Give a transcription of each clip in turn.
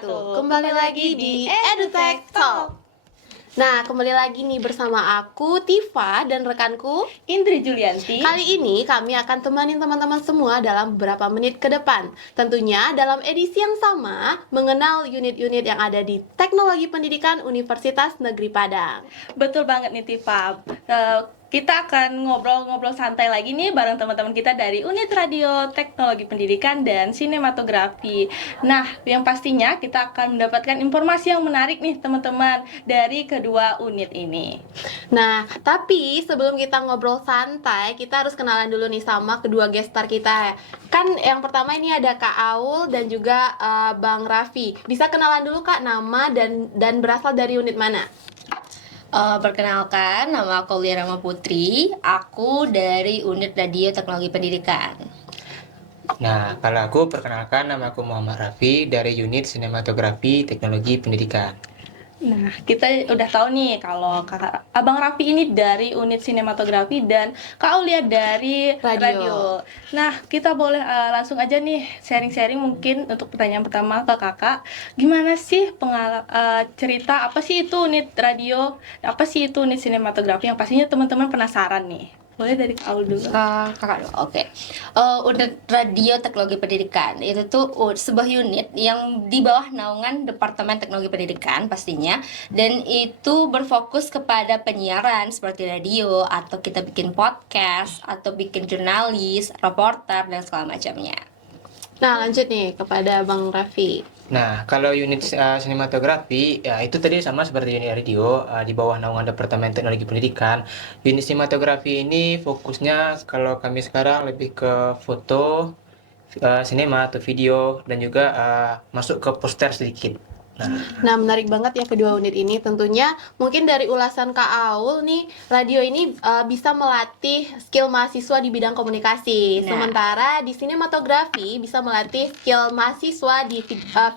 wabarakatuh. Kembali lagi di EduTech Talk. Nah, kembali lagi nih bersama aku, Tifa, dan rekanku Indri Julianti. Kali ini kami akan temani teman-teman semua dalam beberapa menit ke depan. Tentunya dalam edisi yang sama, mengenal unit-unit yang ada di Teknologi Pendidikan Universitas Negeri Padang. Betul banget nih Tifa. Kita akan ngobrol-ngobrol santai lagi nih bareng teman-teman kita dari Unit Radio Teknologi Pendidikan dan Sinematografi. Nah, yang pastinya kita akan mendapatkan informasi yang menarik nih teman-teman dari kedua unit ini. Nah, tapi sebelum kita ngobrol santai, kita harus kenalan dulu nih sama kedua guest star kita. Kan yang pertama ini ada Kak Aul dan juga Bang Raffi. Bisa kenalan dulu Kak, nama dan berasal dari unit mana? Perkenalkan, nama aku Lia Rama Putri. Aku dari Unit Radio Teknologi Pendidikan. Nah, kalau aku perkenalkan, nama aku Muhammad Raffi dari Unit Sinematografi Teknologi Pendidikan. Nah, kita udah tahu nih kalau Abang Raffi ini dari unit sinematografi dan Kak Aulia dari radio. Nah, kita boleh langsung aja nih sharing-sharing mungkin untuk pertanyaan pertama ke Kakak. Gimana sih cerita apa sih itu unit radio? Apa sih itu unit sinematografi? Yang pastinya teman-teman penasaran nih. Boleh dari Kak Aul dulu. Kakak dulu, oke. Unit Radio Teknologi Pendidikan itu tuh sebuah unit yang di bawah naungan Departemen Teknologi Pendidikan pastinya, dan itu berfokus kepada penyiaran seperti radio atau kita bikin podcast atau bikin jurnalis, reporter dan segala macamnya. Nah, lanjut nih kepada Bang Raffi. Nah, kalau unit sinematografi, ya itu tadi sama seperti unit radio, di bawah naungan Departemen Teknologi Pendidikan. Unit sinematografi ini fokusnya kalau kami sekarang lebih ke foto, sinema atau video, dan juga masuk ke poster sedikit. Nah, menarik banget ya kedua unit ini. Tentunya mungkin dari ulasan Kak Aul nih, radio ini bisa melatih skill mahasiswa di bidang komunikasi. Sementara di sinematografi bisa melatih skill mahasiswa di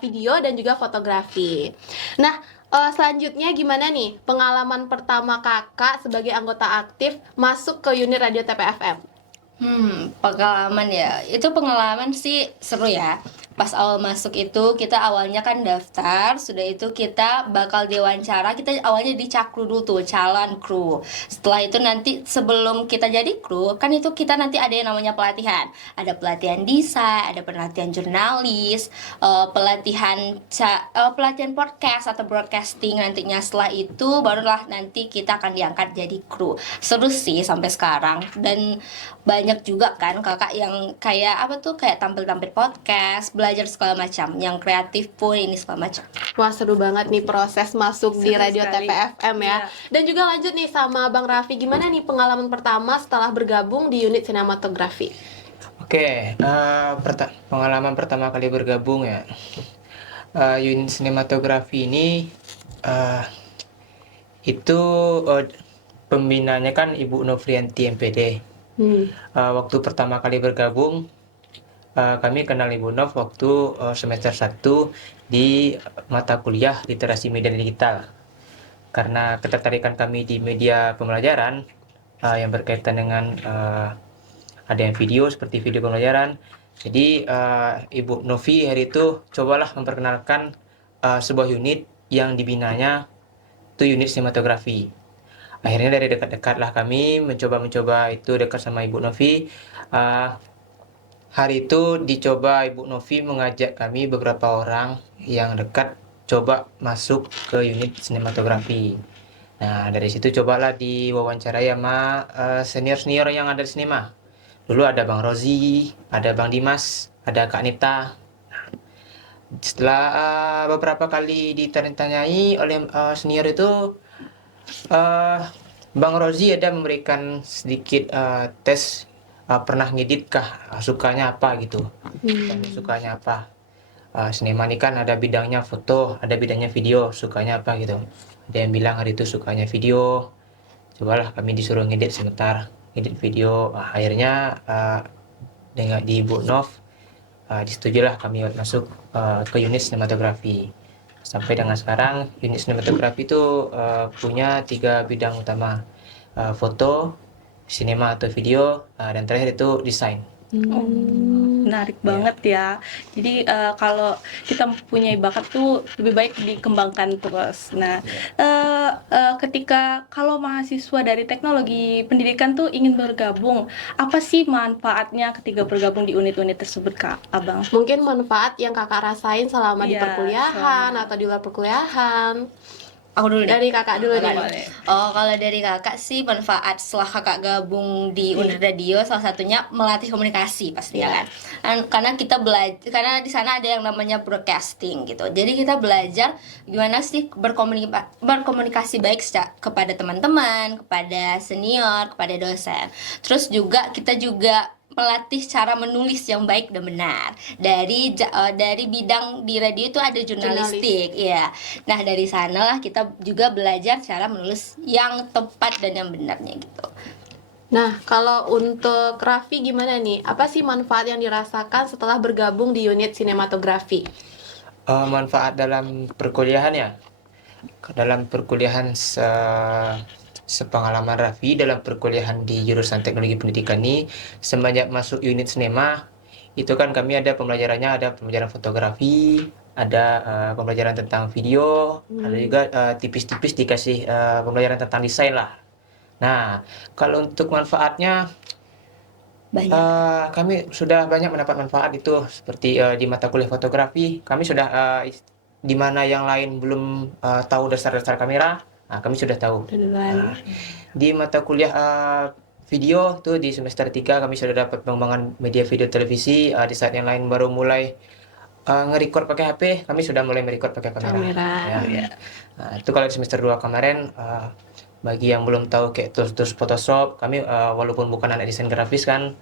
video dan juga fotografi. Nah, selanjutnya gimana nih pengalaman pertama Kakak sebagai anggota aktif masuk ke unit radio TPFM? Pengalaman ya, itu pengalaman sih seru ya. Pas awal masuk itu kita awalnya kan daftar, sudah itu kita bakal diwawancara. Kita awalnya di cakru dulu tuh, calon kru. Setelah itu nanti sebelum kita jadi kru, kan itu kita nanti ada yang namanya pelatihan. Ada pelatihan desain, ada pelatihan jurnalis, pelatihan podcast atau broadcasting nantinya. Setelah itu barulah nanti kita akan diangkat jadi kru. Seru sih sampai sekarang, dan banyak juga kan kakak yang kayak kayak tampil-tampil podcast, belajar segala macam, yang kreatif pun ini segala macam. Wah, seru banget nih proses masuk di radio sekali. TPFM ya. Dan juga lanjut nih sama Bang Raffi, gimana nih pengalaman pertama setelah bergabung di unit sinematografi? Oke, pengalaman pertama kali bergabung ya. Unit sinematografi ini itu pembinanya kan Ibu Novrianti MPD. Waktu pertama kali bergabung, kami kenal Ibu Nov waktu semester 1 di mata kuliah literasi media digital. Karena ketertarikan kami di media pembelajaran yang berkaitan dengan ada yang video seperti video pembelajaran. Jadi Ibu Novi hari itu cobalah memperkenalkan sebuah unit yang dibinanya itu unit sinematografi. Akhirnya dari dekat-dekat lah kami mencoba itu dekat sama Ibu Novi. Hari itu dicoba Ibu Novi mengajak kami beberapa orang yang dekat coba masuk ke unit sinematografi. Nah, dari situ cobalah diwawancarai sama senior-senior yang ada di sinema. Dulu ada Bang Rozi, ada Bang Dimas, ada Kak Nita. Setelah beberapa kali ditanya-tanyai oleh senior itu, Bang Rozi ada memberikan sedikit tes pernah ngedit kah, sukanya apa gitu. Sukanya apa, sinema ini kan ada bidangnya foto, ada bidangnya video, sukanya apa gitu. Ada yang bilang hari itu sukanya video, cobalah kami disuruh ngedit sebentar, ngedit video. Akhirnya dengan di Ibu Nov disetujulah kami masuk ke unit sinematografi. Sampai dengan sekarang unit sinematografi itu punya 3 bidang utama, foto, sinema atau video, dan terakhir itu desain. Menarik banget ya. Jadi kalau kita mempunyai bakat tuh lebih baik dikembangkan terus. Nah, ketika kalau mahasiswa dari teknologi pendidikan tuh ingin bergabung, apa sih manfaatnya ketika bergabung di unit-unit tersebut, Kak Abang? Mungkin manfaat yang kakak rasain selama di Iya, perkuliahan selama- atau di luar perkuliahan. Aku dulu deh. Dari kakak dulu Kakak. nih. Boleh. Oh, kalau dari kakak sih manfaat setelah kakak gabung di Unir Radio salah satunya melatih komunikasi pastinya Iya. kan. Karena kita belajar, karena di sana ada yang namanya broadcasting gitu. Jadi kita belajar gimana sih berkomunikasi baik kepada teman-teman, kepada senior, kepada dosen. Terus juga kita juga melatih cara menulis yang baik dan benar. Dari bidang di radio itu ada jurnalistik, ya. Nah, dari sanalah kita juga belajar cara menulis yang tepat dan yang benarnya gitu. Nah, kalau untuk Raffi gimana nih? Apa sih manfaat yang dirasakan setelah bergabung di unit sinematografi? Manfaat dalam perkuliahan ya. Dalam perkulihan sepengalaman Raffi dalam perkuliahan di jurusan teknologi pendidikan ini, semenjak masuk unit sinema itu kan kami ada pembelajaran fotografi, ada pembelajaran tentang video, ada juga tipis-tipis dikasih pembelajaran tentang desain lah. Nah, kalau untuk manfaatnya Banyak. kami sudah banyak mendapat manfaat itu, seperti di mata kuliah fotografi kami sudah di mana yang lain belum tahu dasar-dasar kamera, nah, kami sudah tahu. Duluan. Di mata kuliah video tuh di semester 3 kami sudah dapat pengembangan media video televisi. Di saat yang lain baru mulai nge-record pakai HP, kami sudah mulai nge-record pakai kamera. Kamera. Ya. Nah, itu kalau di semester 2 kemarin, bagi yang belum tahu kayak tools-tools Photoshop, kami walaupun bukan anak desain grafis kan,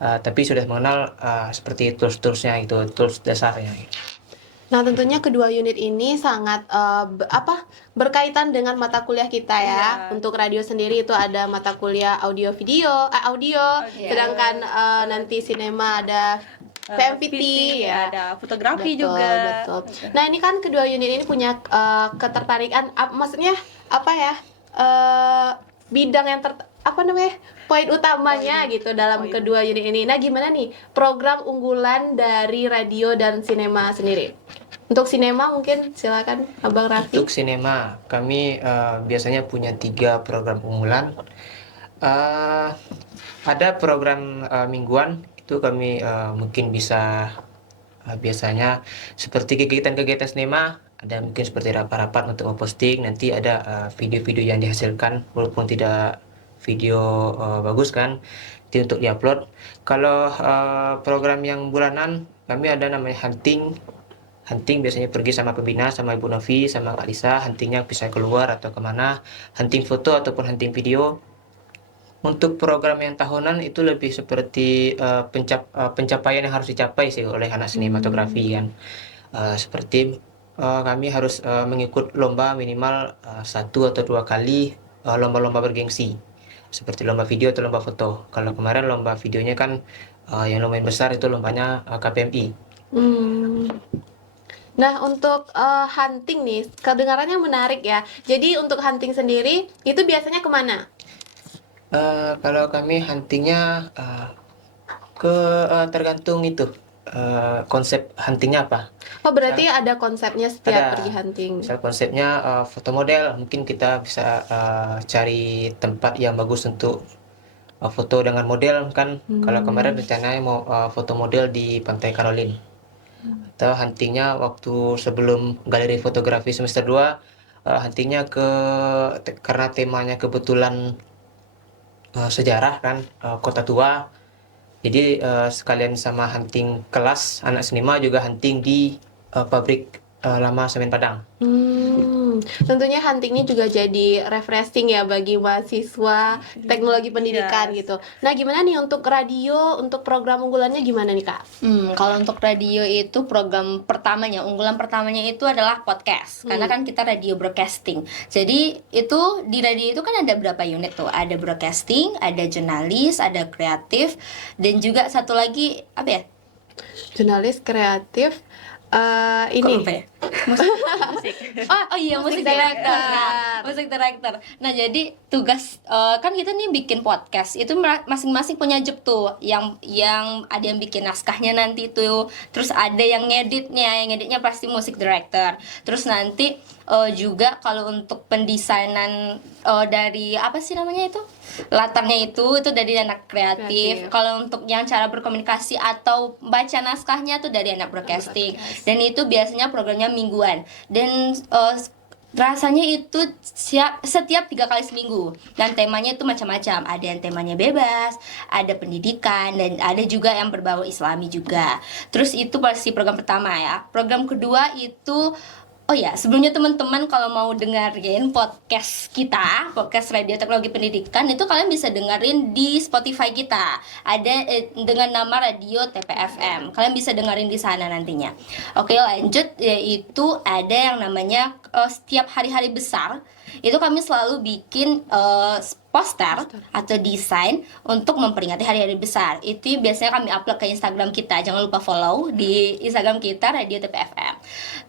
tapi sudah mengenal seperti tools-toolsnya itu, tools dasarnya. Nah, tentunya kedua unit ini sangat berkaitan dengan mata kuliah kita ya. Iya. Untuk radio sendiri itu ada mata kuliah audio, sedangkan nanti sinema ada VMPT ya. Ada fotografi Betul, juga. betul. Nah, ini kan kedua unit ini punya ketertarikan, maksudnya apa ya? Bidang yang poin utamanya gitu dalam kedua unit ini. Nah, gimana nih program unggulan dari radio dan sinema sendiri? Untuk sinema mungkin silakan Abang Raffi. Untuk sinema, kami biasanya punya 3 program unggulan. Ada program mingguan, itu kami mungkin bisa biasanya seperti kegiatan-kegiatan sinema, ada mungkin seperti rapat-rapat untuk memposting, nanti ada video-video yang dihasilkan walaupun tidak video bagus kan, itu untuk diupload. Kalau program yang bulanan, kami ada namanya hunting biasanya pergi sama pembina, sama Ibu Novi, sama Kak Lisa, huntingnya bisa keluar atau kemana, hunting foto ataupun hunting video. Untuk program yang tahunan itu lebih seperti pencapaian yang harus dicapai sih oleh anak sinematografi kan. Seperti kami harus mengikut lomba minimal 1 atau 2 kali, lomba-lomba bergengsi seperti lomba video atau lomba foto. Kalau kemarin lomba videonya kan yang lumayan besar itu lombanya KPMI. Nah, untuk hunting nih, kedengarannya menarik ya. Jadi untuk hunting sendiri itu biasanya kemana? Kalau kami huntingnya tergantung itu konsep huntingnya apa. Oh, berarti ada konsepnya setiap Ada. pergi hunting. Misal konsepnya foto model, mungkin kita bisa cari tempat yang bagus untuk foto dengan model kan. Kalau kemarin rencananya mau foto model di Pantai Caroline. Atau huntingnya waktu sebelum galeri fotografi semester 2, huntingnya karena temanya kebetulan sejarah kan, kota tua. Jadi sekalian sama hunting kelas anak sinema juga hunting di pabrik lama semen Padang. Tentunya hunting ini juga jadi refreshing ya bagi mahasiswa teknologi pendidikan Yes. gitu. Nah, gimana nih untuk radio, untuk program unggulannya gimana nih, Kak? Kalau untuk radio itu unggulan pertamanya itu adalah podcast. Karena kan kita radio broadcasting. Jadi itu di radio itu kan ada berapa unit tuh? Ada broadcasting, ada jurnalis, ada kreatif, dan juga satu lagi apa ya? Jurnalis kreatif Kok ini lupa ya? Musik. Oh iya, musik director. Nah, musik director. Nah, jadi tugas kan kita nih bikin podcast itu masing-masing punya job tuh. Yang ada yang bikin naskahnya nanti tuh. Terus ada yang ngeditnya pasti musik director. Terus nanti juga kalau untuk pendesainan dari apa sih namanya itu? Latarnya itu dari anak kreatif. Kalau untuk yang cara berkomunikasi atau baca naskahnya tuh dari anak broadcasting. Dan itu biasanya programnya mingguan. Dan rasanya itu setiap 3 kali seminggu. Dan temanya itu macam-macam. Ada yang temanya bebas, ada pendidikan, dan ada juga yang berbau Islami juga. Terus itu pasti program pertama ya. Program kedua itu oh ya, sebelumnya teman-teman kalau mau dengerin podcast kita, podcast Radio Teknologi Pendidikan, itu kalian bisa dengerin di Spotify kita. Ada dengan nama Radio TPFM. Kalian bisa dengerin di sana nantinya. Oke, lanjut, yaitu ada yang namanya setiap hari-hari besar. Itu kami selalu bikin poster atau desain untuk memperingati hari-hari besar. Itu biasanya kami upload ke Instagram kita. Jangan lupa follow di Instagram kita Radio TPFM.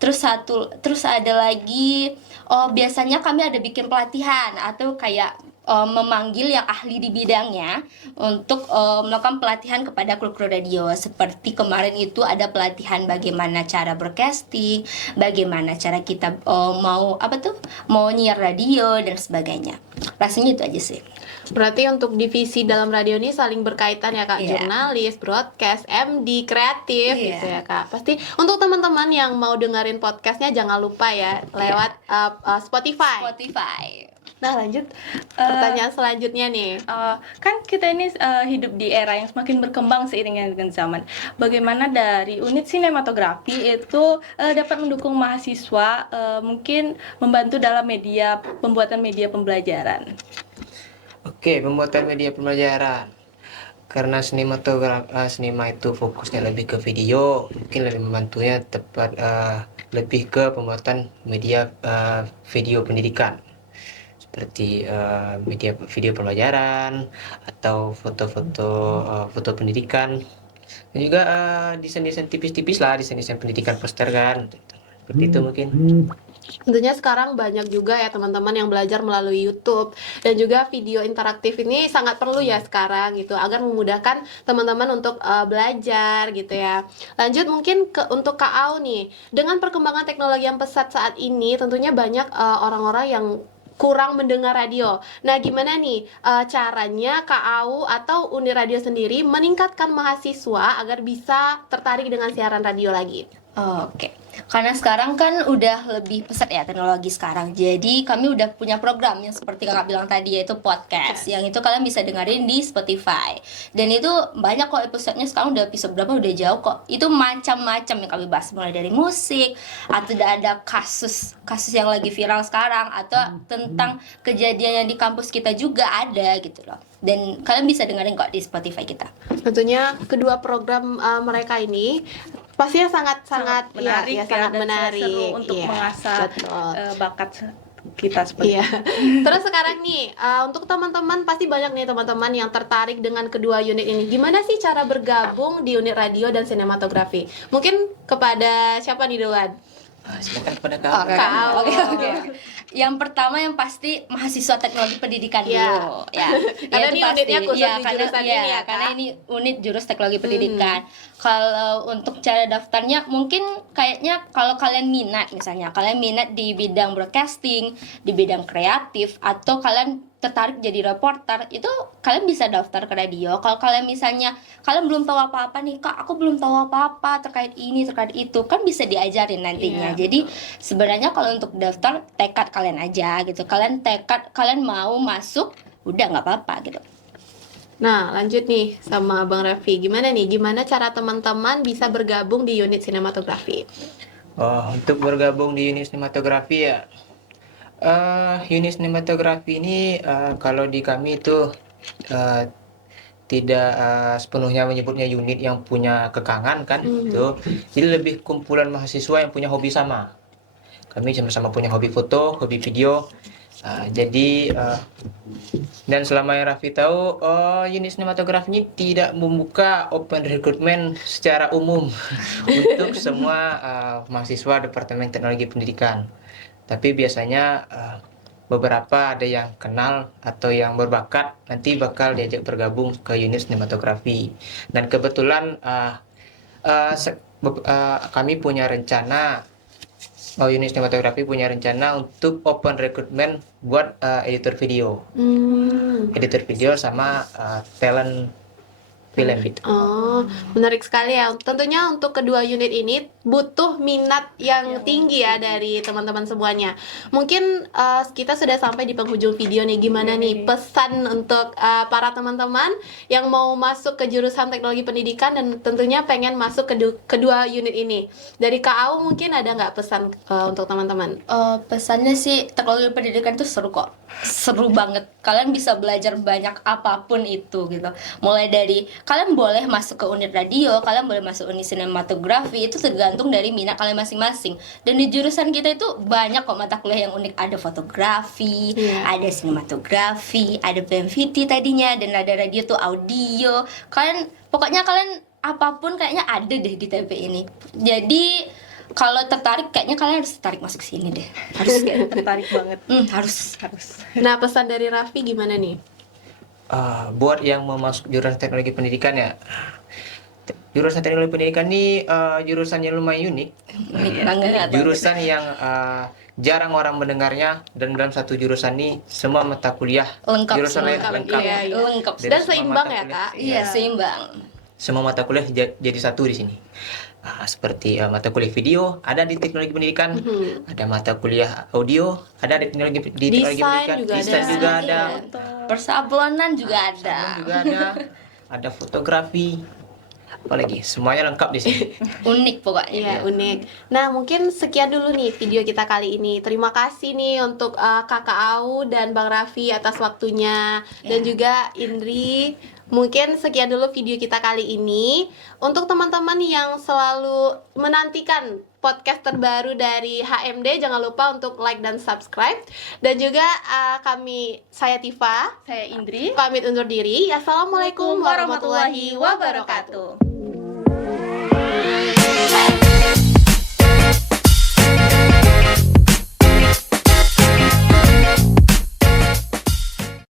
Terus ada lagi biasanya kami ada bikin pelatihan atau kayak memanggil yang ahli di bidangnya untuk melakukan pelatihan kepada kru-kru radio. Seperti kemarin itu ada pelatihan bagaimana cara broadcasting, bagaimana cara kita mau nyiar radio dan sebagainya. Rasanya itu aja sih. Berarti untuk divisi dalam radio ini saling berkaitan ya Kak, Iya. jurnalis, broadcast, MD, kreatif Iya. gitu ya Kak. Pasti untuk teman-teman yang mau dengerin podcastnya jangan lupa ya lewat Spotify. Nah lanjut pertanyaan selanjutnya nih. Kan kita ini hidup di era yang semakin berkembang seiringnya dengan zaman. Bagaimana dari unit sinematografi itu dapat mendukung mahasiswa mungkin membantu dalam pembuatan media pembelajaran? Oke, pembuatan media pembelajaran. Karena sinema itu fokusnya lebih ke video, mungkin lebih membantunya lebih ke pembuatan media video pendidikan. Seperti media video pembelajaran atau foto pendidikan. Dan juga desain-desain tipis-tipis lah, desain-desain pendidikan poster kan. Seperti itu mungkin. Tentunya sekarang banyak juga ya teman-teman yang belajar melalui YouTube, dan juga video interaktif ini sangat perlu ya sekarang gitu agar memudahkan teman-teman untuk belajar gitu ya. Lanjut mungkin untuk Kak Au nih, dengan perkembangan teknologi yang pesat saat ini tentunya banyak orang-orang yang kurang mendengar radio. Nah, gimana nih caranya Kak Au atau Unit Radio sendiri meningkatkan mahasiswa agar bisa tertarik dengan siaran radio lagi? Oke, karena sekarang kan udah lebih pesat ya teknologi sekarang. Jadi kami udah punya program yang seperti kakak bilang tadi, yaitu podcast. Yang itu kalian bisa dengerin di Spotify. Dan itu banyak kok episodenya, sekarang udah episode berapa, udah jauh kok. Itu macam-macam yang kami bahas, mulai dari musik, atau ada kasus yang lagi viral sekarang, atau tentang kejadian yang di kampus kita juga ada gitu loh. Dan kalian bisa dengerin kok di Spotify kita. Tentunya kedua program mereka ini pastinya sangat menarik, sangat dan menarik seru untuk mengasah bakat kita seperti Iya. Terus sekarang nih untuk teman-teman, pasti banyak nih teman-teman yang tertarik dengan kedua unit ini. Gimana sih cara bergabung di unit radio dan sinematografi? Mungkin kepada siapa nih duluan? Silakan kepada Kak Au. Oke. Yang pertama yang pasti mahasiswa teknologi pendidikan Iya. dulu ya. Karena Itu ini unitnya khusus di karena, jurusan ini ya, Kak? karena ini unit jurus teknologi pendidikan. Kalau untuk cara daftarnya mungkin kayaknya kalau kalian minat, misalnya kalian minat di bidang broadcasting, di bidang kreatif, atau kalian tertarik jadi reporter, itu kalian bisa daftar ke radio. Kalau kalian misalnya kalian belum tahu apa-apa nih, Kak, aku belum tahu apa-apa terkait ini, terkait itu, kan bisa diajarin nantinya. Iya, Jadi sebenarnya kalau untuk daftar, tekad kalian aja gitu. Kalian mau masuk, udah nggak apa-apa gitu. Nah, lanjut nih sama Bang Raffi. Gimana cara teman-teman bisa bergabung di unit sinematografi? Untuk bergabung di unit sinematografi ya, unit sinematografi ini kalau di kami itu tidak sepenuhnya menyebutnya unit yang punya kekangan kan, itu jadi lebih kumpulan mahasiswa yang punya hobi sama. Kami sama-sama punya hobi foto, hobi video. Dan selama yang Raffi tahu, unit sinematografi ini tidak membuka open recruitment secara umum untuk semua mahasiswa Departemen Teknologi Pendidikan. Tapi biasanya beberapa ada yang kenal atau yang berbakat nanti bakal diajak bergabung ke unit sinematografi. Dan kebetulan kami punya rencana, unit sinematografi punya rencana untuk open recruitment buat editor video, sama talent film gitu. Oh, menarik sekali ya. Tentunya untuk kedua unit ini butuh minat yang tinggi ya dari teman-teman semuanya. Mungkin kita sudah sampai di penghujung video nih. Gimana nih pesan untuk para teman-teman yang mau masuk ke jurusan teknologi pendidikan dan tentunya pengen masuk ke kedua unit ini. Dari Kak Au mungkin ada nggak pesan untuk teman-teman? Pesannya sih teknologi pendidikan itu seru kok, seru banget. Kalian bisa belajar banyak apapun itu gitu. Mulai dari kalian boleh masuk ke unit radio, kalian boleh masuk unit sinematografi, itu tergantung dari minat kalian masing-masing. Dan di jurusan kita itu banyak kok mata kuliah yang unik, ada fotografi, ada sinematografi, ada PMVT tadinya, dan ada radio tuh audio. Pokoknya kalian apapun kayaknya ada deh di TP ini. Jadi kalau tertarik kayaknya kalian harus tertarik masuk sini deh. Harus tertarik banget. Harus. Nah, pesan dari Raffi gimana nih? Buat yang mau masuk jurusan teknologi pendidikan ya, jurusan teknologi pendidikan ini jurusannya lumayan unik. Jurusan yang jarang orang mendengarnya, dan dalam satu jurusan ini semua mata kuliah Lengkap, jurusan lain lengkap. lengkap. Iya. Lengkap. Dari Dan semua seimbang mata ya, kuliah. Kak? Iya, seimbang. Semua mata kuliah jadi satu di sini. Seperti mata kuliah video ada di teknologi pendidikan, ada mata kuliah audio ada di teknologi Desain pendidikan, juga desain ada. juga ada, Persablonan juga ada. ada fotografi, apalagi semuanya lengkap di sini. Unik pokoknya. Iya, unik. Nah, mungkin sekian dulu nih video kita kali ini. Terima kasih nih untuk Kakak Au dan Bang Raffi atas waktunya, dan juga Indri. Mungkin sekian dulu video kita kali ini. Untuk teman-teman yang selalu menantikan podcast terbaru dari HMD, jangan lupa untuk like dan subscribe. Dan juga saya Tifa, Saya Indri. pamit undur diri. Assalamualaikum warahmatullahi wabarakatuh.